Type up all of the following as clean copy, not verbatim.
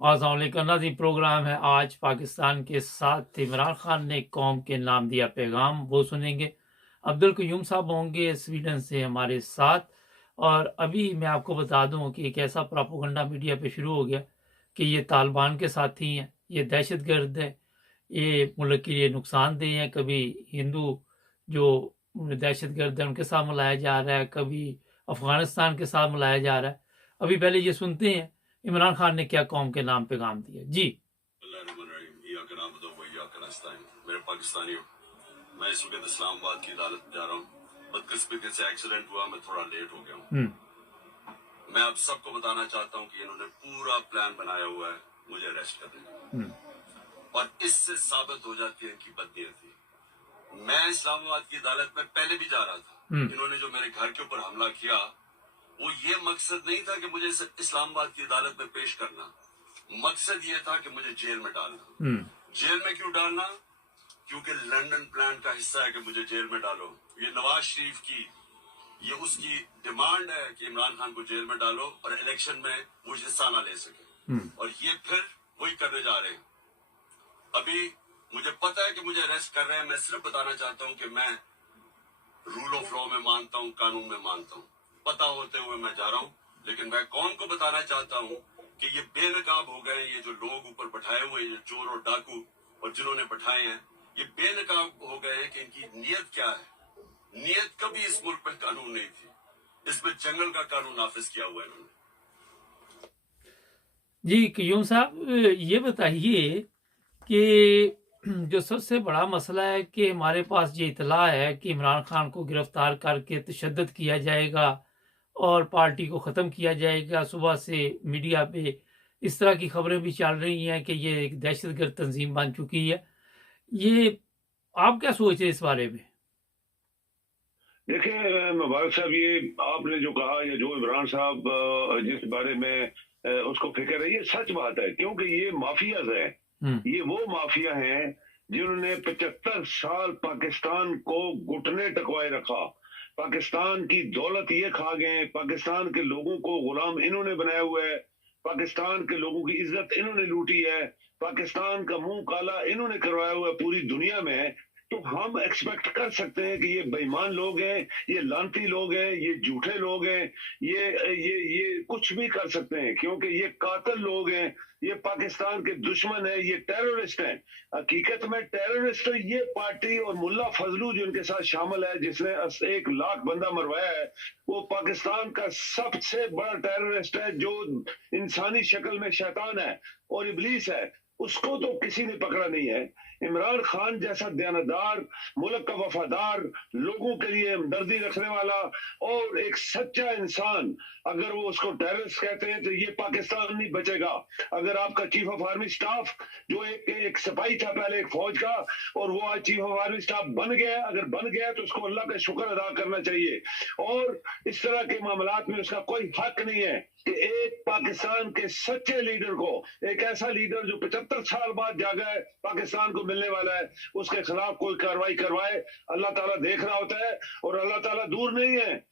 अस्सलाम वालेकुम नाज़रीन, प्रोग्राम है आज पाकिस्तान के साथ इमरान खान ने कौम के नाम दिया पैगाम, वो सुनेंगे। अब्दुल क़य्यूम साहब होंगे स्वीडन से हमारे साथ। और अभी मैं आपको बता दूं कि एक ऐसा प्रोपेगेंडा मीडिया पे शुरू हो गया कि ये तालिबान के साथी हैं, ये दहशतगर्द हैं, ये मुल्क के लिए नुकसानदेह हैं। कभी हिंदू जो दहशतगर्द हैं उनके साथ मिलाया जा रहा है, कभी अफगानिस्तान के साथ मिलाया जा रहा है। अभी पहले ये सुनते हैं इमरान खान ने क्या कौम के नाम पैगाम दिया। जी मेरे पाकिस्तानियों, मैं इस वक्त इस्लामाबाद की अदालत जा रहा हूँ। बदकिस्मती से एक्सीडेंट हुआ, मैं थोड़ा लेट हो गया हूँ। मैं आप सबको बताना चाहता हूँ कि इन्होंने पूरा प्लान बनाया हुआ है मुझे अरेस्ट करने का, और इससे साबित हो जाती है इनकी बदनीयती। मैं इस्लामाबाद की अदालत में पहले भी जा रहा था। इन्होंने जो मेरे घर के ऊपर हमला किया, वो ये मकसद नहीं था कि मुझे इस्लामाबाद की अदालत में पेश करना। मकसद ये था कि मुझे जेल में डालना। जेल में क्यों डालना? क्योंकि लंदन प्लान का हिस्सा है कि मुझे जेल में डालो। ये नवाज शरीफ की, ये उसकी डिमांड है कि इमरान खान को जेल में डालो और इलेक्शन में वो हिस्सा ना ले सके। और ये फिर वही करने जा रहे हैं। अभी मुझे पता है कि मुझे अरेस्ट कर रहे हैं। मैं सिर्फ बताना चाहता हूँ कि मैं रूल ऑफ लॉ में मानता हूँ, कानून में मानता हूँ। पता होते हुए मैं जा रहा हूँ, लेकिन मैं कौन को बताना चाहता हूँ कि ये बेनकाब हो गए। ये जो लोग ऊपर बैठाए हुए, ये चोर और डाकू और जिन्होंने बैठाए हैं, ये बेनकाब हो गए हैं कि इनकी नीयत क्या है। नीयत कभी इस मुल्क में कानून नहीं थी, इसमें जंगल का कानून नाफिज किया हुआ है इन्होंने। जी क़य्यूम साहब, ये बताइए कि जो सबसे बड़ा मसला है कि हमारे पास ये इतला है कि इमरान खान को गिरफ्तार करके तशद्दुद किया जाएगा और पार्टी को ख़त्म किया जाएगा। सुबह से मीडिया पे इस तरह की खबरें भी चल रही हैं कि ये एक दहशतगर्द तंजीम बन चुकी है। ये आप क्या सोच रहे हैं इस बारे में? देखिए मुबारक साहब, ये आपने जो कहा, या जो इमरान साहब जिस बारे में उसको फिक्र है, ये सच बात है। क्योंकि ये माफियाज हैं। ये वो माफिया हैं जिन्होंने 75 साल पाकिस्तान को घुटने टकवाए रखा। पाकिस्तान की दौलत ये खा गए, पाकिस्तान के लोगों को गुलाम इन्होंने बनाया हुआ है, पाकिस्तान के लोगों की इज्जत इन्होंने लूटी है, पाकिस्तान का मुंह काला इन्होंने करवाया हुआ है पूरी दुनिया में। तो हम एक्सपेक्ट कर सकते हैं कि ये बेईमान लोग हैं, ये लानती लोग हैं, ये झूठे लोग हैं, ये कुछ भी कर सकते हैं, क्योंकि ये कातिल लोग हैं, ये पाकिस्तान के दुश्मन है, ये टेररिस्ट हैं। हकीकत में टेररिस्ट ये पार्टी और मुल्ला फजलू जो इनके साथ शामिल है, जिसने 1 लाख बंदा मरवाया है, वो पाकिस्तान का सबसे बड़ा टेररिस्ट है, जो इंसानी शक्ल में शैतान है और इबलीस है। उसको तो किसी ने पकड़ा नहीं है। इमरान खान जैसा दयानतदार, मुल्क का वफादार, लोगों के लिए हमदर्दी रखने वाला और एक सच्चा इंसान, अगर वो उसको टेररिस्ट कहते हैं तो ये पाकिस्तान नहीं बचेगा। अगर आपका चीफ ऑफ आर्मी स्टाफ, जो एक सिपाही था पहले एक फौज का, और वो आज चीफ ऑफ आर्मी स्टाफ बन गया, अगर बन गया तो उसको अल्लाह का शुक्र अदा करना चाहिए। और इस तरह के मामलात में उसका कोई हक नहीं है कि एक पाकिस्तान के सच्चे लीडर को, एक ऐसा लीडर जो 75 साल बाद जागा है, पाकिस्तान को मिलने वाला है, उसके खिलाफ कोई कार्रवाई करवाए। अल्लाह ताला देख रहा होता है और अल्लाह ताला दूर नहीं है।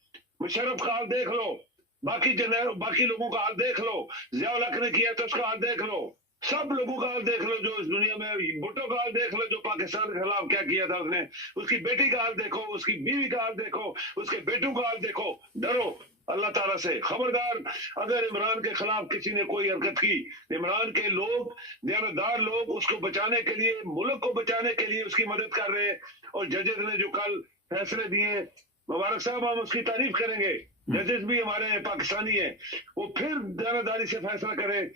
मुशर्रफ का हाल देख लो, बाकी लोगों का हाल देख लो, जियाउल हक ने किया तो उसका हाल देख लो, सब लोगों का हाल देख लो जो इस दुनिया में, भुट्टो का हाल देख लो जो पाकिस्तान के खिलाफ क्या किया था उसने, उसकी बेटी का हाल देखो, उसकी बीवी का हाल देखो, उसके बेटों का हाल देखो। डरो अल्लाह ताला से, खबरदार अगर इमरान के खिलाफ किसी ने कोई हरकत की, इमरान के लोग, दयानतदार लोग, उसको बचाने के लिए, मुल्क को बचाने के लिए उसकी मदद कर रहे हैं। और जजेस ने जो कल फैसले दिए, मुबारक साहब, हम उसकी तारीफ करेंगे। जजेस भी हमारे पाकिस्तानी हैं, वो फिर दयानतदारी से फैसला करें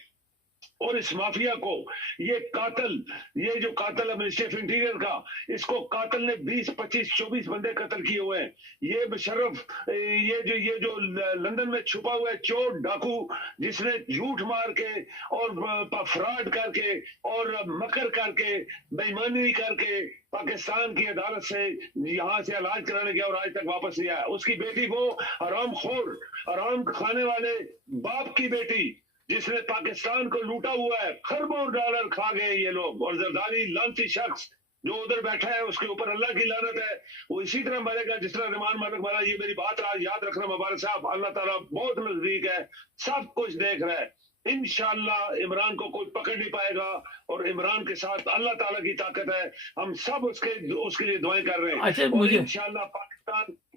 और इस माफिया को, ये कातिल, ये जो कातिल है मिनिस्ट्री ऑफ इंटीरियर का, इसको कातिल ने 20, 25, 24 बंदे कत्ल किए हुए हैं। ये मुशर्रफ, ये जो लंदन में छुपा हुआ है चोर डाकू, जिसने झूठ मार के और फ्रॉड करके और मकर करके, बेईमानी करके पाकिस्तान की अदालत से यहाँ से इलाज कराने गया और आज तक वापस नहीं आया। उसकी बेटी वो हराम खोर, हराम खाने वाले बाप की बेटी, जिसने पाकिस्तान को लूटा हुआ है, खरबों डॉलर खा गए ये लोग। और जरदारी लानती शख्स जो उधर बैठा है, उसके ऊपर अल्लाह की लानत है, वो इसी तरह मरेगा जिस तरह रिमान मालिक मरा। ये मेरी बात आज याद रखना मुबारक साहब, अल्लाह ताला बहुत नजदीक है, सब कुछ देख रहा है। इंशाअल्लाह इमरान को कोई पकड़ नहीं पाएगा, और इमरान के साथ अल्लाह ताला की ताकत है। हम सब उसके लिए दुआएं कर रहे हैं। अच्छा, और मुझे इंशाअल्लाह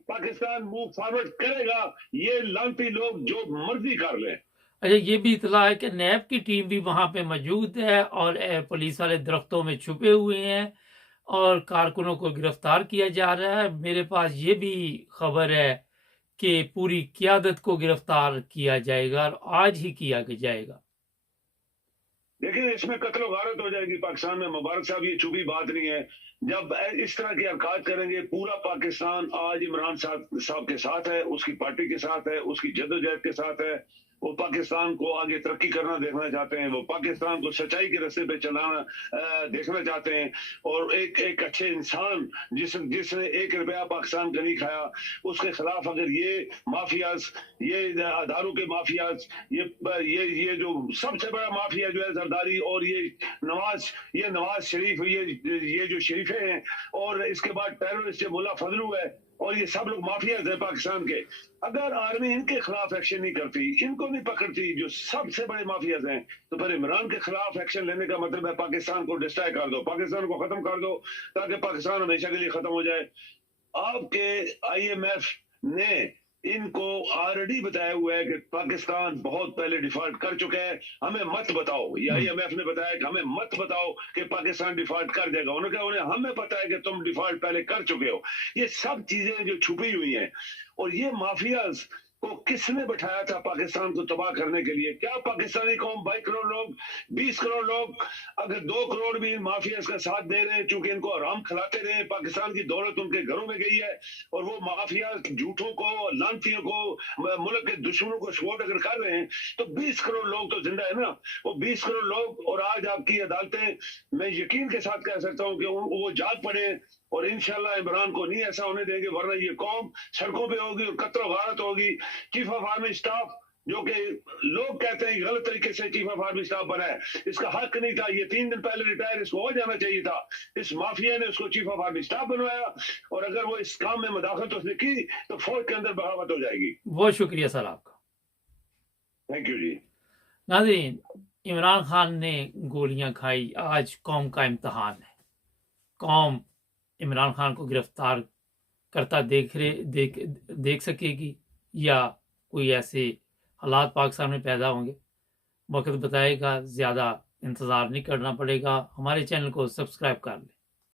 पाकिस्तान मूव फॉरवर्ड करेगा। ये लानती लोग जो मर्जी कर लें। अच्छा, ये भी इतला है कि नैब की टीम भी वहां पे मौजूद है और पुलिस वाले दरख्तों में छुपे हुए हैं और कारकुनों को गिरफ्तार किया जा रहा है। मेरे पास ये भी खबर है कि पूरी क़यादत को गिरफ्तार किया जाएगा और आज ही किया जाएगा। देखिए, इसमें कत्ल गारत हो जाएगी पाकिस्तान में। मुबारक साहब, ये छुपी बात नहीं है। जब इस तरह की हरकत करेंगे, पूरा पाकिस्तान आज इमरान साहब के साथ है, उसकी पार्टी के साथ है, उसकी जद्दोजहद के साथ है। वो पाकिस्तान को आगे तरक्की करना देखना चाहते हैं, वो पाकिस्तान को सच्चाई के रास्ते पे चलाना देखना चाहते हैं। और एक अच्छे इंसान जिसने 1 रुपया पाकिस्तान का नहीं खाया, उसके खिलाफ अगर ये माफियाज, ये अदारों के माफियाज, ये जो सबसे बड़ा माफिया जो है जरदारी, और ये नवाज शरीफ, ये जो शरीफे हैं, और इसके बाद टेररिस्ट मुल्ला फजलू है, और ये सब लोग माफियाज है पाकिस्तान के। अगर आर्मी इनके खिलाफ एक्शन नहीं करती, इनको नहीं पकड़ती, जो सबसे बड़े माफियाज हैं, तो फिर इमरान के खिलाफ एक्शन लेने का मतलब है पाकिस्तान को डिस्ट्रॉय कर दो, पाकिस्तान को खत्म कर दो, ताकि पाकिस्तान हमेशा के लिए खत्म हो जाए। आपके IMF ने इनको ऑलरेडी बताया हुआ है कि पाकिस्तान बहुत पहले डिफॉल्ट कर चुका है, हमें मत बताओ। ये IMF ने बताया कि हमें मत बताओ कि पाकिस्तान डिफॉल्ट कर देगा। उन्होंने कहा उन्हें हमें पता है कि तुम डिफॉल्ट पहले कर चुके हो। ये सब चीजें जो छुपी हुई हैं, और ये माफियाज को किसने बैठाया था पाकिस्तान को तबाह करने के लिए? क्या पाकिस्तानी कौम 22 करोड़ लोग, 20 करोड़ लोग, अगर 2 करोड़ भी इन माफियाज का साथ दे रहे हैं, चूंकि इनको आराम खिलाते रहे, पाकिस्तान की दौलत उनके घरों में गई है, और वो माफिया झूठों को, लानतियों को, मुल्क के दुश्मनों को सपोर्ट अगर कर रहे हैं, तो 20 करोड़ लोग तो जिंदा है ना। वो 20 करोड़ लोग, और आज आपकी अदालतें, मैं यकीन के साथ कह सकता हूँ कि वो जाग पड़े, और इंशाल्लाह इमरान को नहीं ऐसा होने देंगे, वरना ये कौम सड़कों पे होगी और कत्ल गारत होगी। चीफ ऑफ आर्मी स्टाफ, जो कि लोग कहते हैं गलत तरीके से चीफ ऑफ आर्मी स्टाफ बना है, इसका हक नहीं था। ये 3 दिन पहले रिटायर इसको हो जाना चाहिए था। इस माफिया ने उसको चीफ ऑफ आर्मी स्टाफ बनवाया, और अगर वो इस काम में मदाखलत उसने की तो फौज के अंदर बगावत हो जाएगी। बहुत शुक्रिया सर आपका। थैंक यू जी। नाज़रीन, इमरान खान ने गोलियां खाई, आज कौम का इम्तहान है। कौम इमरान खान को गिरफ्तार करता देख सकेगी, या कोई ऐसे हालात पाकिस्तान में पैदा होंगे? वक्त बताएगा। ज़्यादा इंतज़ार नहीं करना पड़ेगा। हमारे चैनल को सब्सक्राइब कर लें।